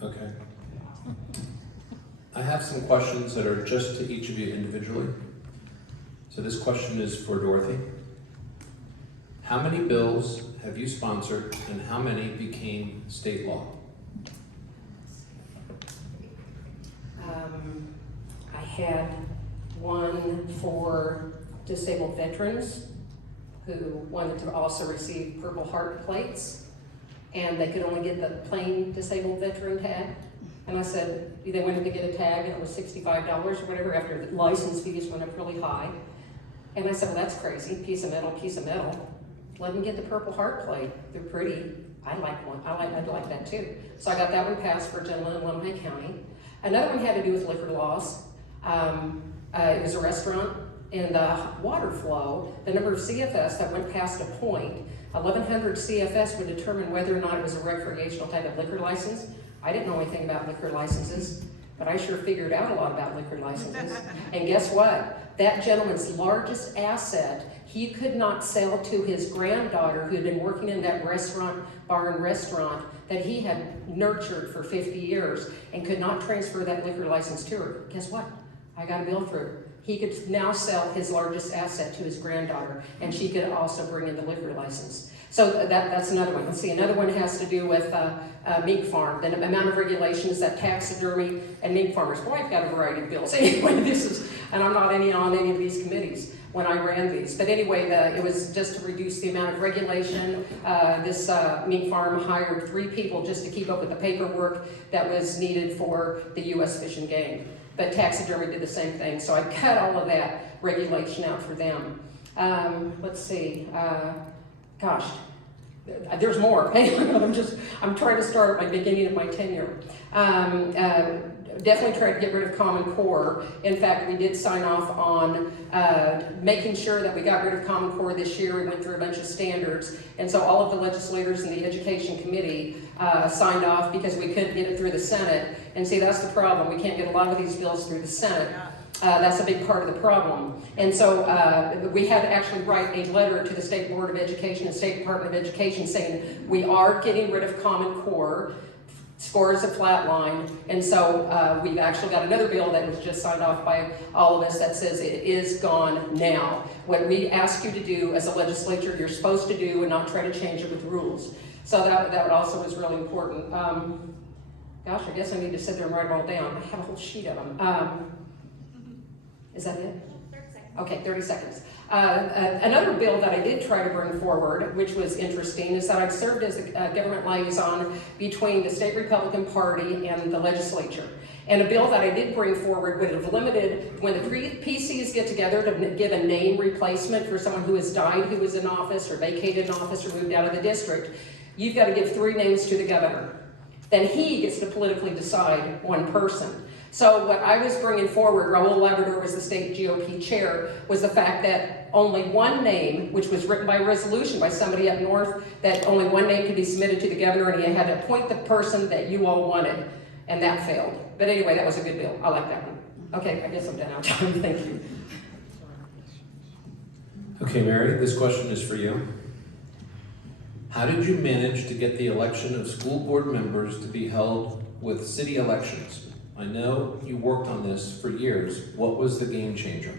Okay. I have some questions that are just to each of you individually. So this question is for Dorothy. How many bills have you sponsored and how many became state law? I had one for disabled veterans who wanted to also receive Purple Heart plates, and they could only get the plain disabled veteran tag. And I said, they wanted to get a tag, and it was $65 or whatever, after the license fees went up really high. And I said, well, that's crazy, piece of metal, piece of metal. Let them get the Purple Heart plate. They're pretty. I'd like that too. So I got that one passed for a gentleman in Kootenai County. Another one had to do with liquor laws. It was a restaurant, and the water flow, the number of CFS that went past a point, 1,100 CFS would determine whether or not it was a recreational type of liquor license. I didn't know anything about liquor licenses, but I sure figured out a lot about liquor licenses. And guess what? That gentleman's largest asset, he could not sell to his granddaughter who had been working in that bar and restaurant that he had nurtured for 50 years and could not transfer that liquor license to her. Guess what? I got a bill through. He could now sell his largest asset to his granddaughter, and she could also bring in the liquor license. So that's another one. Let's see, another one has to do with mink farm, the amount of regulations that taxidermy and mink farmers. Boy, I've got a variety of bills. Anyway, and I'm not on any of these committees when I ran these. But anyway, it was just to reduce the amount of regulation. This mink farm hired 3 people just to keep up with the paperwork that was needed for the U.S. Fish and Game. But taxidermy did the same thing. So I cut all of that regulation out for them. Let's see. Gosh, there's more. I'm trying to start at my beginning of my tenure. Definitely tried to get rid of Common Core. In fact, we did sign off on making sure that we got rid of Common Core this year. We went through a bunch of standards. And so all of the legislators in the Education Committee signed off because we couldn't get it through the Senate. And see, that's the problem. We can't get a lot of these bills through the Senate. That's a big part of the problem. And so we had to actually write a letter to the State Board of Education and State Department of Education saying we are getting rid of Common Core. Scores have flatlined, and so we've actually got another bill that was just signed off by all of us that says it is gone now. What we ask you to do as a legislature, you're supposed to do and not try to change it with rules. So that also is really important. Gosh, I guess I need to sit there and write them all down. I have a whole sheet of them. Is that it? 30 seconds. Okay, 30 seconds. Another bill that I did try to bring forward, which was interesting, is that I've served as a government liaison between the state Republican Party and the legislature. And a bill that I did bring forward would have limited, when the PCs get together to give a name replacement for someone who has died, who was in office, or vacated an office, or moved out of the district, you've got to give 3 names to the governor. Then he gets to politically decide one person. So what I was bringing forward, Raul Labrador was the state GOP chair, was the fact that only one name, which was written by resolution by somebody up north, that only one name could be submitted to the governor, and he had to appoint the person that you all wanted, and that failed. But anyway, that was a good bill. I like that one. Okay, I guess I'm done now, John. Thank you. Okay, Mary, this question is for you. How did you manage to get the election of school board members to be held with city elections? I know you worked on this for years. What was the game changer?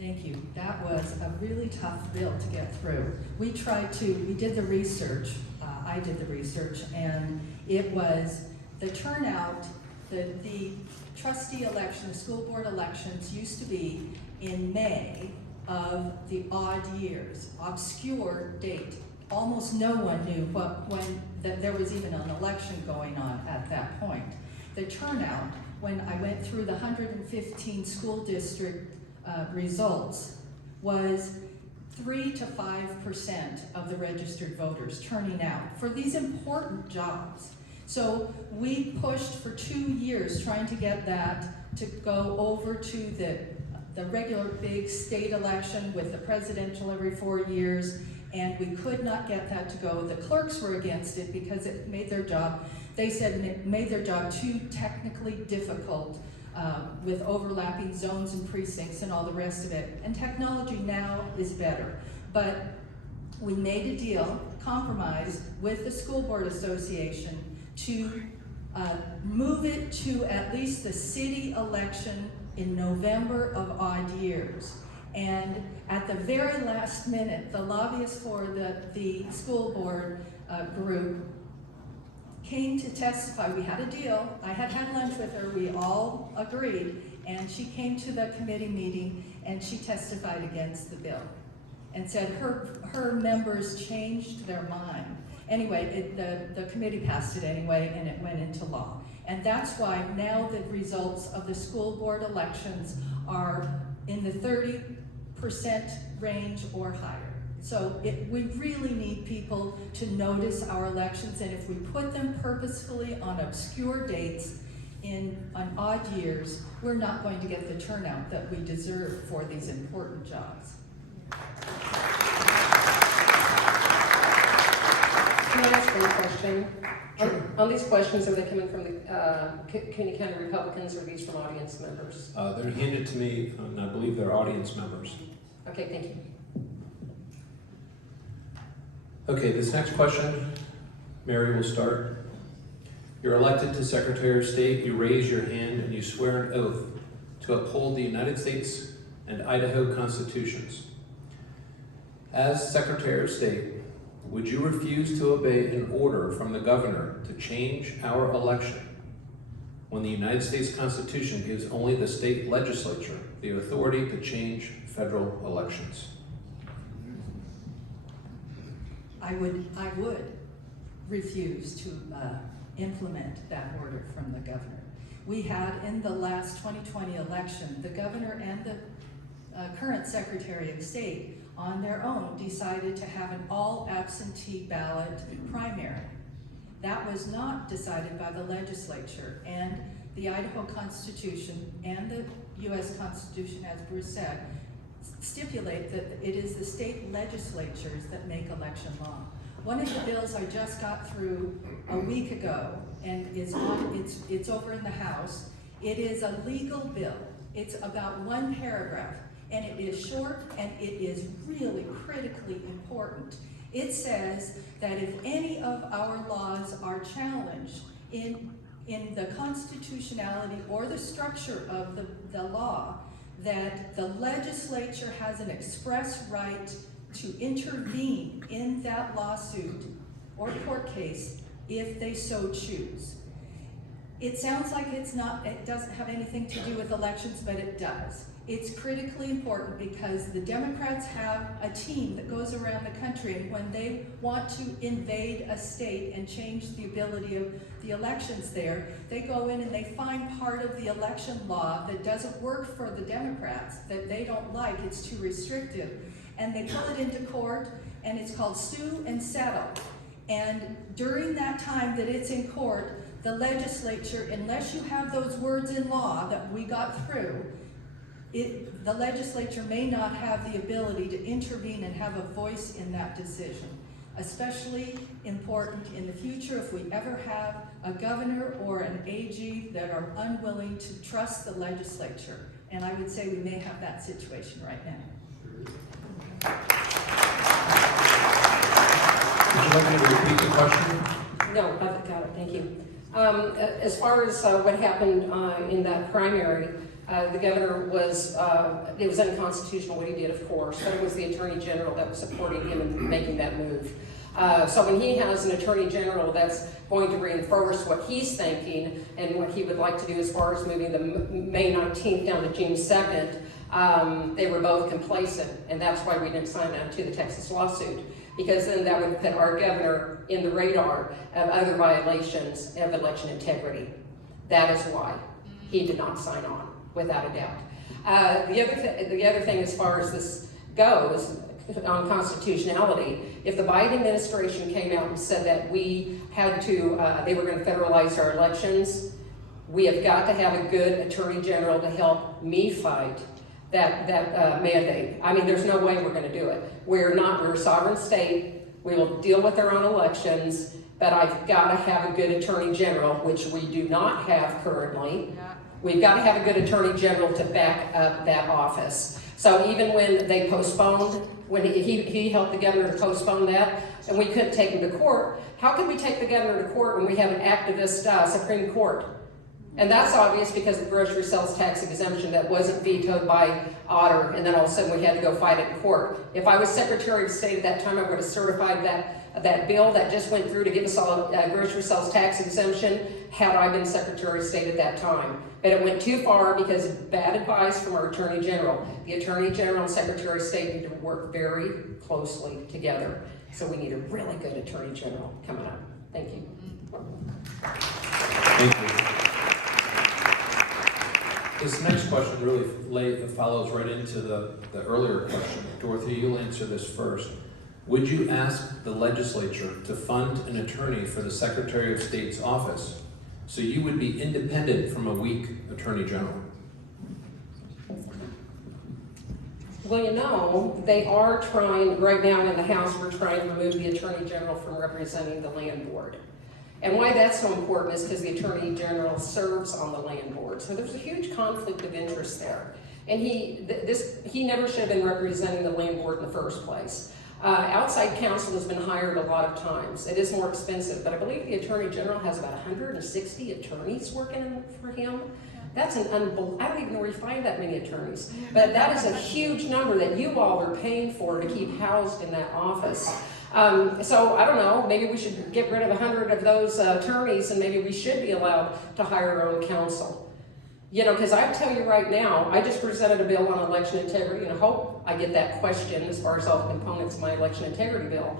Thank you. That was a really tough bill to get through. We did the research, I did the research, and it was the turnout, the trustee election, school board elections used to be in May of the odd years, obscure date. Almost no one knew that there was even an election going on at that point. The turnout, when I went through the 115 school district results, was 3 to 5% of the registered voters turning out for these important jobs. So we pushed for 2 years trying to get that to go over to the regular big state election with the presidential every 4 years, and we could not get that to go. The clerks were against it because it made their job, they said it made their job too technically difficult with overlapping zones and precincts and all the rest of it. And technology now is better. But we made a deal, compromise with the School Board Association to move it to at least the city election in November of odd years. And at the very last minute, the lobbyists for the school board group came to testify. We had a deal. I had had lunch with her. We all agreed. And she came to the committee meeting and she testified against the bill and said her members changed their mind. Anyway, the committee passed it anyway and it went into law. And that's why now the results of the school board elections are in the 30% range or higher. So we really need people to notice our elections, and if we put them purposefully on obscure dates on odd years, we're not going to get the turnout that we deserve for these important jobs. Can I ask one question? Sure. On these questions, are they coming from the Kootenai County Republicans, or are these from audience members? They're handed to me, and I believe they're audience members. Okay, thank you. Okay, this next question, Mary will start. You're elected to Secretary of State, you raise your hand and you swear an oath to uphold the United States and Idaho constitutions. As Secretary of State, would you refuse to obey an order from the governor to change our election when the United States Constitution gives only the state legislature the authority to change federal elections? I would refuse to implement that order from the governor. We had in the last 2020 election, the governor and the current Secretary of State on their own decided to have an all absentee ballot primary. That was not decided by the legislature, and the Idaho Constitution and the US Constitution, as Bruce said, stipulate that it is the state legislatures that make election law. One of the bills I just got through a week ago, and it's over in the House. It is a legal bill. It's about one paragraph, and it is short, and it is really critically important. It says that if any of our laws are challenged in the constitutionality or the structure of the law, that the legislature has an express right to intervene in that lawsuit or court case if they so choose. It sounds like it doesn't have anything to do with elections, but it does. It's critically important because the Democrats have a team that goes around the country, and when they want to invade a state and change the ability of the elections there, they go in and they find part of the election law that doesn't work for the Democrats, that they don't like, it's too restrictive, and they pull it into court, and it's called sue and settle. And during that time that it's in court, the legislature, unless you have those words in law that we got through, the legislature may not have the ability to intervene and have a voice in that decision. Especially important in the future if we ever have a governor or an AG that are unwilling to trust the legislature. And I would say we may have that situation right now. Would you like me to repeat the question? No, I've got it, thank you. As far as what happened in that primary, the governor was, it was unconstitutional what he did, of course, but it was the Attorney General that was supporting him in making that move. So when he has an Attorney General that's going to reinforce what he's thinking and what he would like to do as far as moving the May 19th down to June 2nd, they were both complacent, and that's why we didn't sign on to the Texas lawsuit, because then that would put our governor in the radar of other violations of election integrity. That is why he did not sign on, without a doubt. The other thing as far as this goes, on constitutionality, if the Biden administration came out and said that we had to, they were going to federalize our elections, we have got to have a good Attorney General to help me fight that mandate. I mean, there's no way we're going to do it. We're a sovereign state. We will deal with our own elections, but I've got to have a good Attorney General, which we do not have currently. We've got to have a good Attorney General to back up that office. So even when they postponed when he helped the governor to postpone that, and we couldn't take him to court. How could we take the governor to court when we have an activist Supreme Court? And that's obvious because of the grocery sales tax exemption that wasn't vetoed by Otter, and then all of a sudden we had to go fight it in court. If I was Secretary of State at that time, I would have certified that bill that just went through to give us all a grocery sales tax exemption had I been Secretary of State at that time. But it went too far because of bad advice from our Attorney General. The Attorney General and Secretary of State need to work very closely together. So we need a really good Attorney General coming up. Thank you. Thank you. This next question really follows right into the earlier question. Dorothy, you'll answer this first. Would you ask the legislature to fund an attorney for the Secretary of State's office so you would be independent from a weak Attorney General? Well, you know, they are trying, right now in the House, we're trying to remove the Attorney General from representing the Land Board. And why that's so important is because the Attorney General serves on the Land Board. So there's a huge conflict of interest there. And he never should have been representing the Land Board in the first place. Outside counsel has been hired a lot of times. It is more expensive, but I believe the Attorney General has about 160 attorneys working for him. That's an unbelievable, I don't even know where you find that many attorneys. But that is a huge number that you all are paying for to keep housed in that office. So I don't know, maybe we should get rid of 100 of those attorneys and maybe we should be allowed to hire our own counsel. You know, because I tell you right now, I just presented a bill on election integrity, and I hope I get that question as far as all the components of my election integrity bill.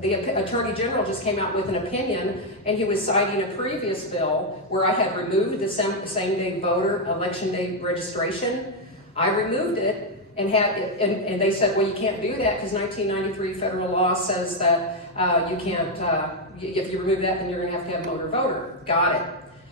The Attorney General just came out with an opinion, and he was citing a previous bill where I had removed the same-day voter election day registration. I removed it, and they said, well, you can't do that because 1993 federal law says that you can't, if you remove that, then you're going to have motor voter. Got it.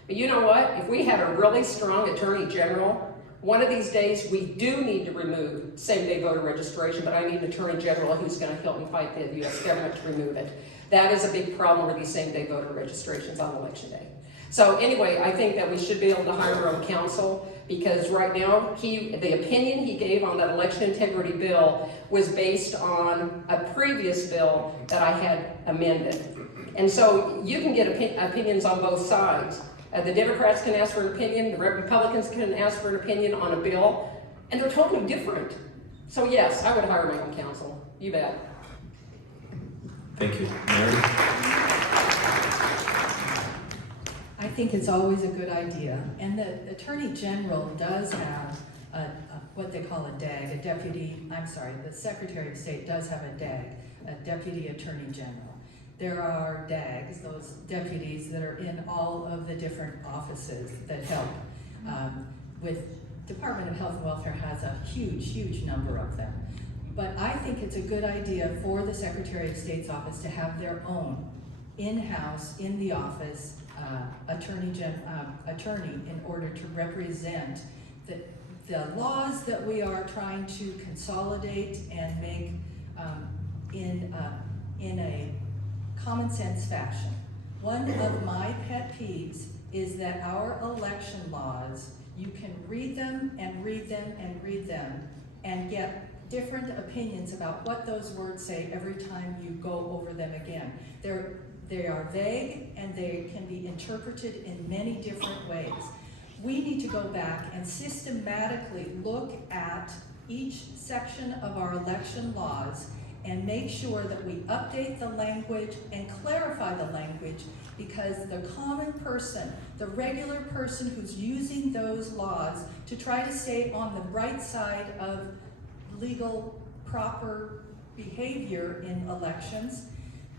But you know what? If we had a really strong Attorney General, one of these days we do need to remove same-day voter registration, but I need an Attorney General who's going to help me fight the U.S. government to remove it. That is a big problem with these same-day voter registrations on election day. So anyway, I think that we should be able to hire our own counsel because right now, the opinion he gave on that election integrity bill was based on a previous bill that I had amended. And so you can get opinions on both sides. The Democrats can ask for an opinion, the Republicans can ask for an opinion on a bill, and they're totally different. So yes, I would hire my own counsel. You bet. Thank you. Mary? I think it's always a good idea. And the Attorney General does have what they call a DAG, the Secretary of State does have a DAG, a Deputy Attorney General. There are DAGs, those deputies that are in all of the different offices that help with Department of Health and Welfare has a huge, huge number of them. But I think it's a good idea for the Secretary of State's office to have their own in-house, in the office, attorney in order to represent the laws that we are trying to consolidate and make in a common sense fashion. One of my pet peeves is that our election laws, you can read them and read them and read them and get different opinions about what those words say every time you go over them again. They are vague and they can be interpreted in many different ways. We need to go back and systematically look at each section of our election laws and make sure that we update the language and clarify the language, because the common person, the regular person who's using those laws to try to stay on the right side of legal, proper behavior in elections,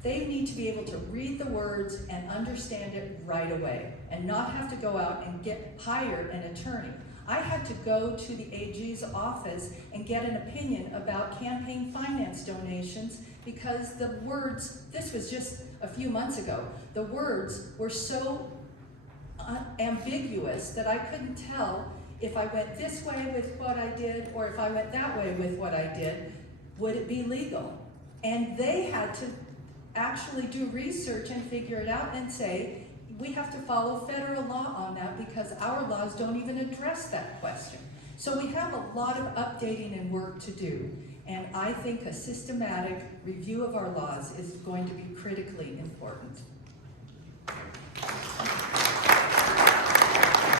they need to be able to read the words and understand it right away and not have to go out and hire an attorney. I had to go to the AG's office and get an opinion about campaign finance donations because the words, this was just a few months ago, the words were so ambiguous that I couldn't tell if I went this way with what I did or if I went that way with what I did, would it be legal? And they had to actually do research and figure it out and say, we have to follow federal law on that because our laws don't even address that question. So we have a lot of updating and work to do. And I think a systematic review of our laws is going to be critically important.